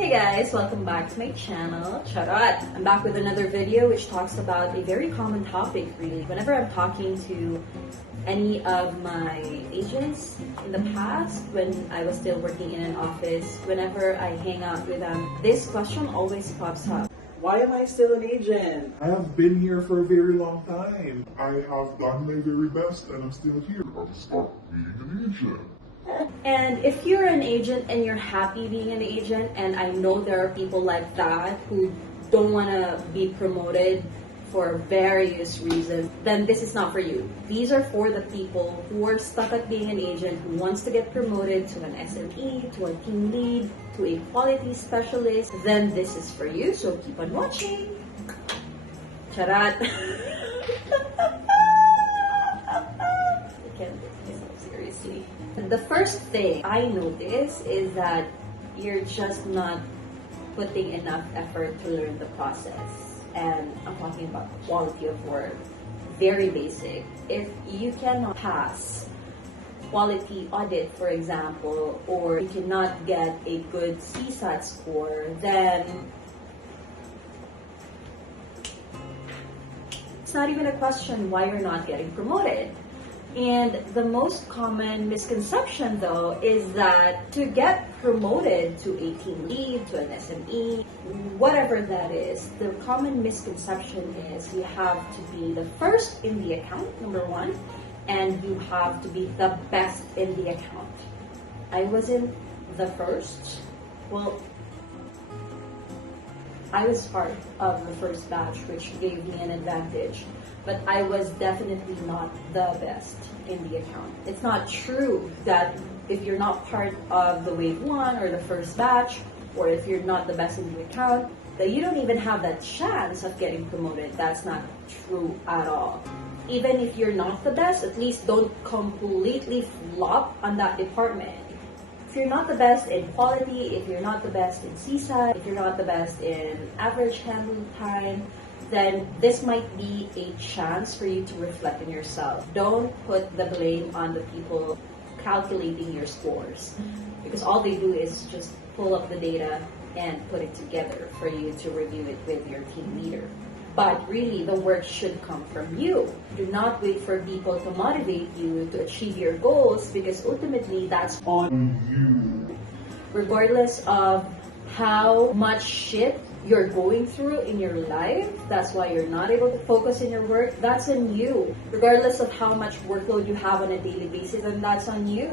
Hey guys, welcome back to my channel. Charot! I'm back with another video which talks about a very common topic really. Whenever I'm talking to any of my agents in the past, when I was still working in an office, whenever I hang out with them, this question always pops up. Why am I still an agent? I have been here for a very long time. I have done my very best and I'm still here. I'm stuck being an agent. And if you're an agent and you're happy being an agent, and I know there are people like that who don't want to be promoted for various reasons, then this is not for you. These are for the people who are stuck at being an agent, who wants to get promoted to an SME, to a team lead, to a quality specialist. Then this is for you, so keep on watching. Charat! I can't take myself seriously. The first thing I notice is that you're just not putting enough effort to learn the process. And I'm talking about quality of work. Very basic. If you cannot pass quality audit, for example, or you cannot get a good CSAT score, then it's not even a question why you're not getting promoted. And the most common misconception though is that to get promoted to a team lead, to an SME, whatever that is, the common misconception is you have to be the first in the account, number one, and you have to be the best in the account. I wasn't the first. Well, I was part of the first batch, which gave me an advantage. But I was definitely not the best in the account. It's not true that if you're not part of the wave one or the first batch, or if you're not the best in the account, that you don't even have that chance of getting promoted. That's not true at all. Even if you're not the best, at least don't completely flop on that department. If you're not the best in quality, if you're not the best in CSAT, if you're not the best in average handling time, then this might be a chance for you to reflect on yourself. Don't put the blame on the people calculating your scores, because all they do is just pull up the data and put it together for you to review it with your team leader. But really, the work should come from you. Do not wait for people to motivate you to achieve your goals, because ultimately that's on you. Regardless of how much shit you're going through in your life, that's why you're not able to focus in your work, that's on you. Regardless of how much workload you have on a daily basis, then that's on you.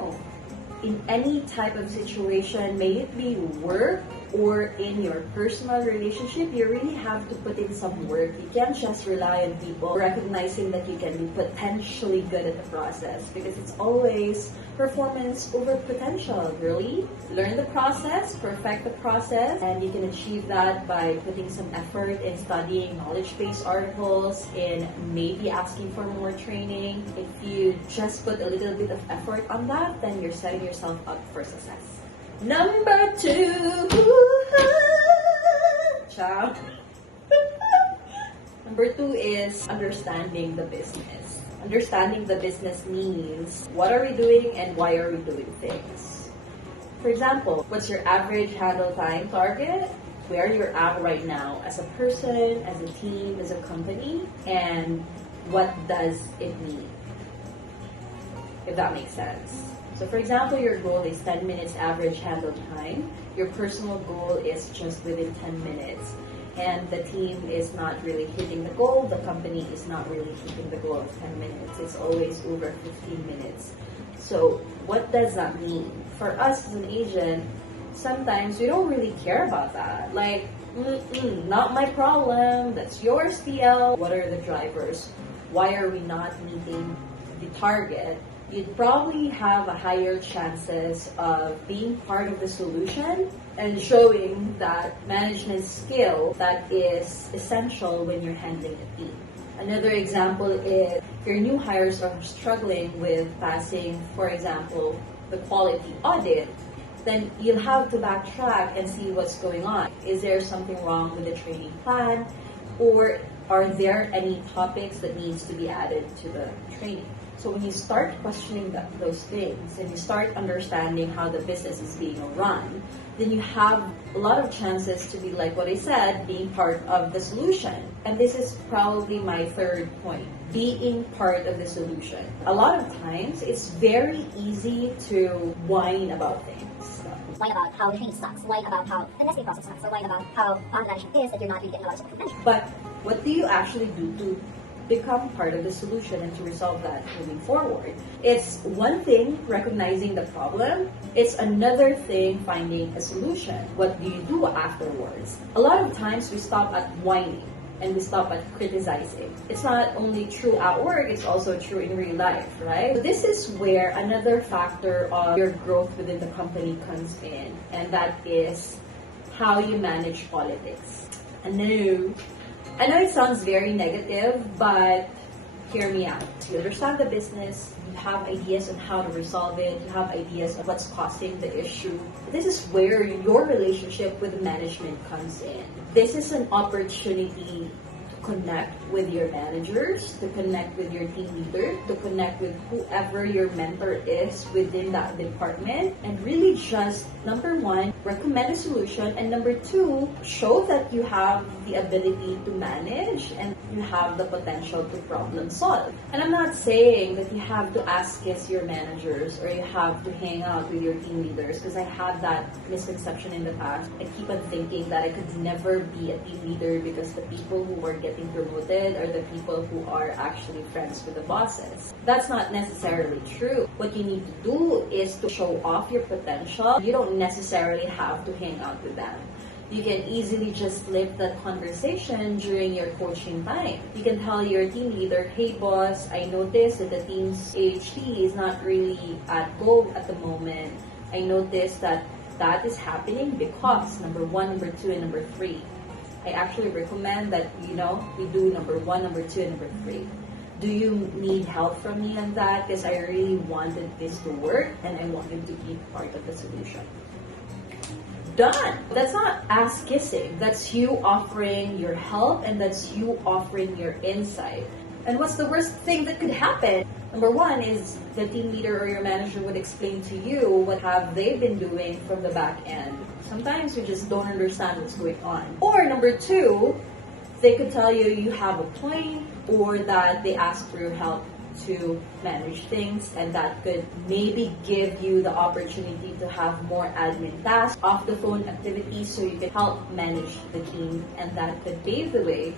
In any type of situation, may it be work or in your personal relationship, you really have to put in some work. You can't just rely on people recognizing that you can be potentially good at the process, because it's always performance over potential, really. Learn the process, perfect the process, and you can achieve that by putting some effort in studying knowledge-based articles, in maybe asking for more training. If you just put a little bit of effort on that, then you're setting yourself up for success. Number two, ciao. Number two is understanding the business. Understanding the business means what are we doing and why are we doing things. For example, what's your average handle time target? Where you're at right now as a person, as a team, as a company, and what does it mean? If that makes sense. So for example, your goal is 10 minutes average handle time. Your personal goal is just within 10 minutes. And the team is not really hitting the goal. The company is not really hitting the goal of 10 minutes. It's always over 15 minutes. So what does that mean? For us as an agent, sometimes we don't really care about that. Like, not my problem. That's yours, TL. What are the drivers? Why are we not meeting the target? You'd probably have a higher chances of being part of the solution and showing that management skill that is essential when you're handling a team. Another example is your new hires are struggling with passing, for example, the quality audit, then you'll have to backtrack and see what's going on. Is there something wrong with the training plan, or are there any topics that needs to be added to the training? So when you start questioning those things and you start understanding how the business is being run, then you have a lot of chances to be, like what I said, being part of the solution. And this is probably my third point, being part of the solution. A lot of times, it's very easy to whine about things. Whine about how the training sucks, whine about how the nesting process sucks, or whine about how the management is that you're not really getting a lot of support from management. But what do you actually do to become part of the solution and to resolve that moving forward? It's one thing recognizing the problem, it's another thing finding a solution. What do you do afterwards? A lot of times we stop at whining and we stop at criticizing. It's not only true at work, it's also true in real life, right? So this is where another factor of your growth within the company comes in, and that is how you manage politics. I know it sounds very negative, but hear me out. You understand the business, you have ideas on how to resolve it, you have ideas of what's causing the issue. This is where your relationship with management comes in. This is an opportunity to connect with your managers, to connect with your team leader, to connect with whoever your mentor is within that department, and really just, number one, recommend a solution, and number two, show that you have the ability to manage and you have the potential to problem solve. And I'm not saying that you have to ask-kiss your managers or you have to hang out with your team leaders, because I had that misconception in the past. I keep on thinking that I could never be a team leader because the people who are getting promoted are the people who are actually friends with the bosses. That's not necessarily true. What you need to do is to show off your potential. You don't necessarily have to hang out with them. You can easily just lift that conversation during your coaching time. You can tell your team leader, hey boss, I noticed that the team's AHT is not really at go at the moment. I noticed that is happening because number one, number two, and number three. I actually recommend that, we do number one, number two, and number three. Do you need help from me on that? Because I really wanted this to work and I wanted to be part of the solution. Done. That's not ass kissing. That's you offering your help and that's you offering your insight. And what's the worst thing that could happen? Number one is the team leader or your manager would explain to you what have they been doing from the back end. Sometimes you just don't understand what's going on. Or number two, they could tell you you have a point or that they ask for your help to manage things, and that could maybe give you the opportunity to have more admin tasks, off the phone activities, so you can help manage the team, and that could pave the way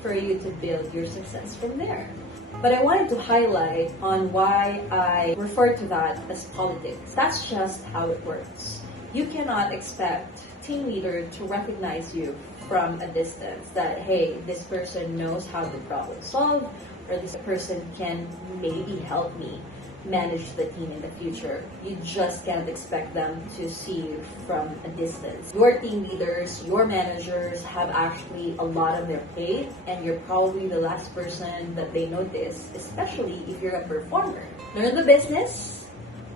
for you to build your success from there. But I wanted to highlight on why I refer to that as politics. That's just how it works. You cannot expect team leader to recognize you from a distance that, hey, this person knows how to problem solve, or this person can maybe help me manage the team in the future. You just can't expect them to see you from a distance. Your team leaders, your managers have actually a lot on their plate, and you're probably the last person that they notice, especially if you're a performer. Learn the business.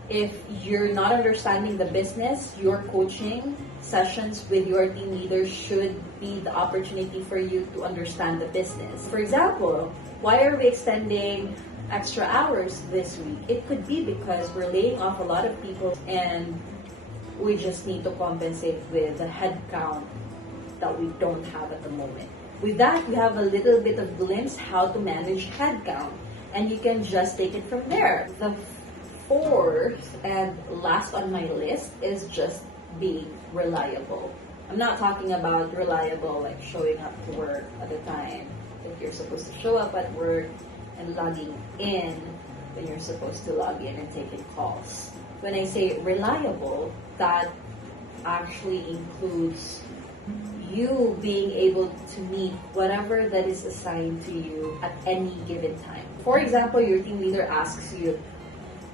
If you're not understanding the business, your coaching sessions with your team leaders should be the opportunity for you to understand the business. For example, why are we extending extra hours this week? It could be because we're laying off a lot of people and we just need to compensate with the headcount that we don't have at the moment. With that, you have a little bit of glimpse how to manage headcount, and you can just take it from there. The fourth and last on my list is just being reliable. I'm not talking about reliable like showing up to work at the time. If you're supposed to show up at work and logging in when you're supposed to log in and taking calls. When I say reliable, that actually includes you being able to meet whatever that is assigned to you at any given time. For example, your team leader asks you,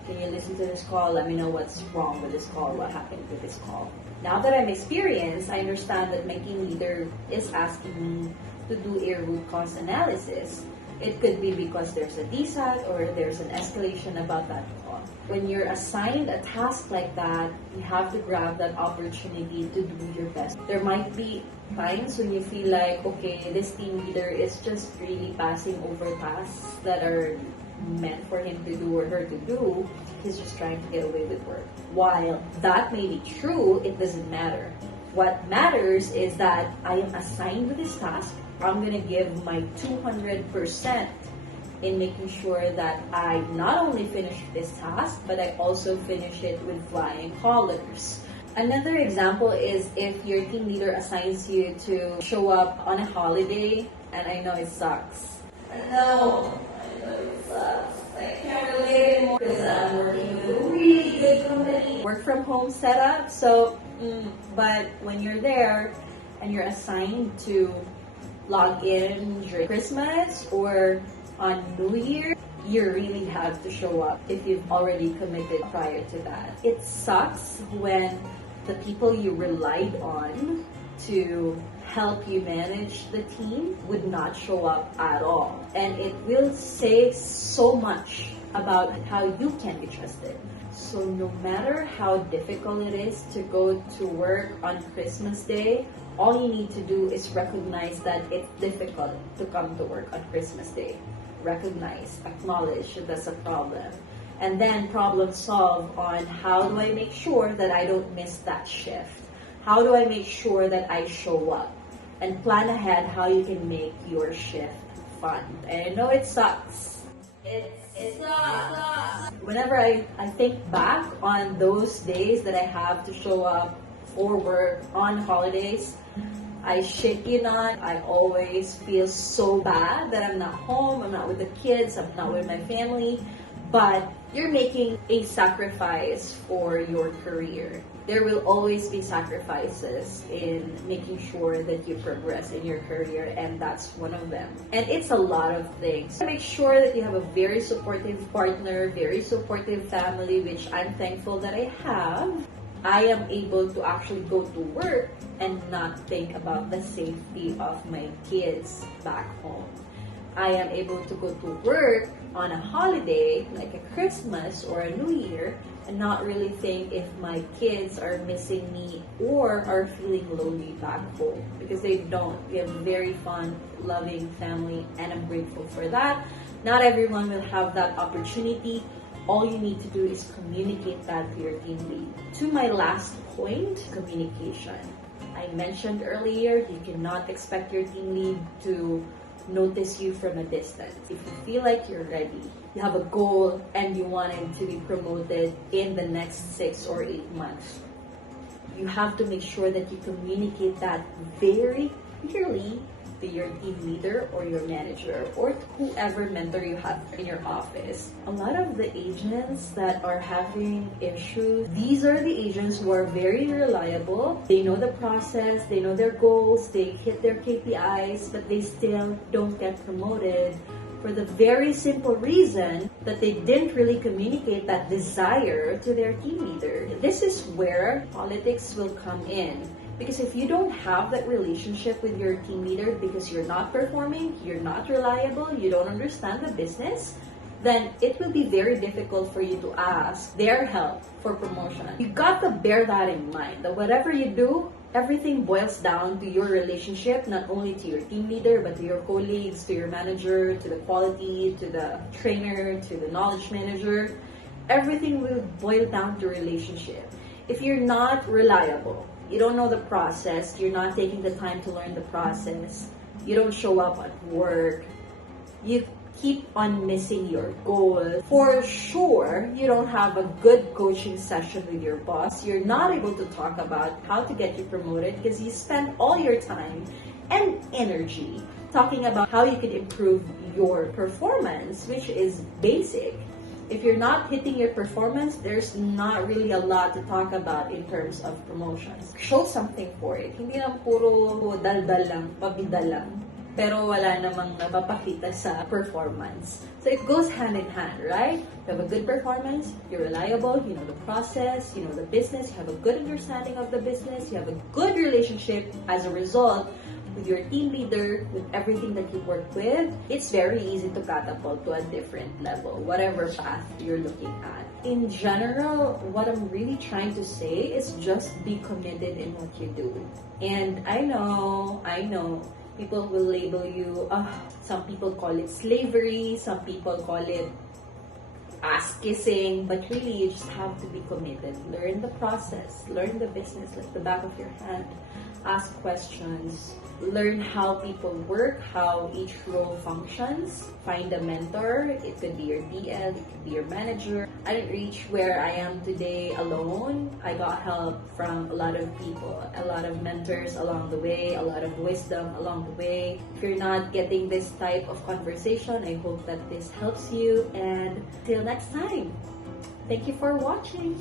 can you listen to this call? Let me know what's wrong with this call, what happened with this call. Now that I'm experienced, I understand that my team leader is asking me to do a root cause analysis. It could be because there's a DSAT or there's an escalation about that call. When you're assigned a task like that, you have to grab that opportunity to do your best. There might be times when you feel like, okay, this team leader is just really passing over tasks that are meant for him to do or her to do, he's just trying to get away with work. While that may be true, it doesn't matter. What matters is that I am assigned with this task. I'm going to give my 200% in making sure that I not only finish this task, but I also finish it with flying colors. Another example is if your team leader assigns you to show up on a holiday, and I know it sucks. I know it sucks. I can't relate anymore because I'm working with a really good company. Work from home setup, but when you're there and you're assigned to log in during Christmas or on New Year, you really have to show up if you've already committed prior to that. It sucks when the people you relied on to help you manage the team would not show up at all. And it will say so much about how you can be trusted. So no matter how difficult it is to go to work on Christmas Day, all you need to do is recognize that it's difficult to come to work on Christmas Day. Recognize, acknowledge that that's a problem. And then problem solve on how do I make sure that I don't miss that shift? How do I make sure that I show up? And plan ahead how you can make your shift fun. And I know it sucks. It sucks. Whenever I think back on those days that I have to show up for work on holidays, I shit you not, I always feel so bad that I'm not home, I'm not with the kids, I'm not with my family, but you're making a sacrifice for your career. There will always be sacrifices in making sure that you progress in your career, and that's one of them. And it's a lot of things. Make sure that you have a very supportive partner, very supportive family, which I'm thankful that I have. I am able to actually go to work and not think about the safety of my kids back home. I am able to go to work on a holiday like a Christmas or a New Year and not really think if my kids are missing me or are feeling lonely back home, because they don't. We have a very fun, loving family, and I'm grateful for that. Not everyone will have that opportunity. All you need to do is communicate that to your team lead. To my last point, communication. I mentioned earlier, you cannot expect your team lead to notice you from a distance. If you feel like you're ready, you have a goal, and you want him to be promoted in the next 6 or 8 months, you have to make sure that you communicate that very clearly to your team leader or your manager or to whoever mentor you have in your office. A lot of the agents that are having issues, these are the agents who are very reliable. They know the process, they know their goals, they hit their KPIs, but they still don't get promoted for the very simple reason that they didn't really communicate that desire to their team leader. This is where politics will come in. Because if you don't have that relationship with your team leader because you're not performing, you're not reliable, you don't understand the business, then it will be very difficult for you to ask their help for promotion. You got to bear that in mind, that whatever you do, everything boils down to your relationship, not only to your team leader, but to your colleagues, to your manager, to the quality, to the trainer, to the knowledge manager. Everything will boil down to relationship. If you're not reliable, you don't know the process, you're not taking the time to learn the process, you don't show up at work, you keep on missing your goal, for sure you don't have a good coaching session with your boss, you're not able to talk about how to get you promoted because you spend all your time and energy talking about how you can improve your performance, which is basic. If you're not hitting your performance, there's not really a lot to talk about in terms of promotions. Show something for it. Hindi lang puro daldal lang, pabidal lang, pero wala namang napapakita sa performance. So it goes hand in hand, right? You have a good performance, you're reliable, you know the process, you know the business, you have a good understanding of the business, you have a good relationship as a result with your team leader, with everything that you work with. It's very easy to catapult to a different level, whatever path you're looking at. In general, what I'm really trying to say is just be committed in what you do. And I know, people will label you, some people call it slavery, some people call it ass kissing, but really you just have to be committed. Learn the process, learn the business like the back of your hand, ask questions, learn how people work, how each role functions, find a mentor. It could be your DL, it could be your manager. I didn't reach where I am today alone. I got help from a lot of people, a lot of mentors along the way, a lot of wisdom along the way. If you're not getting this type of conversation, I hope that this helps you, and till next time, thank you for watching.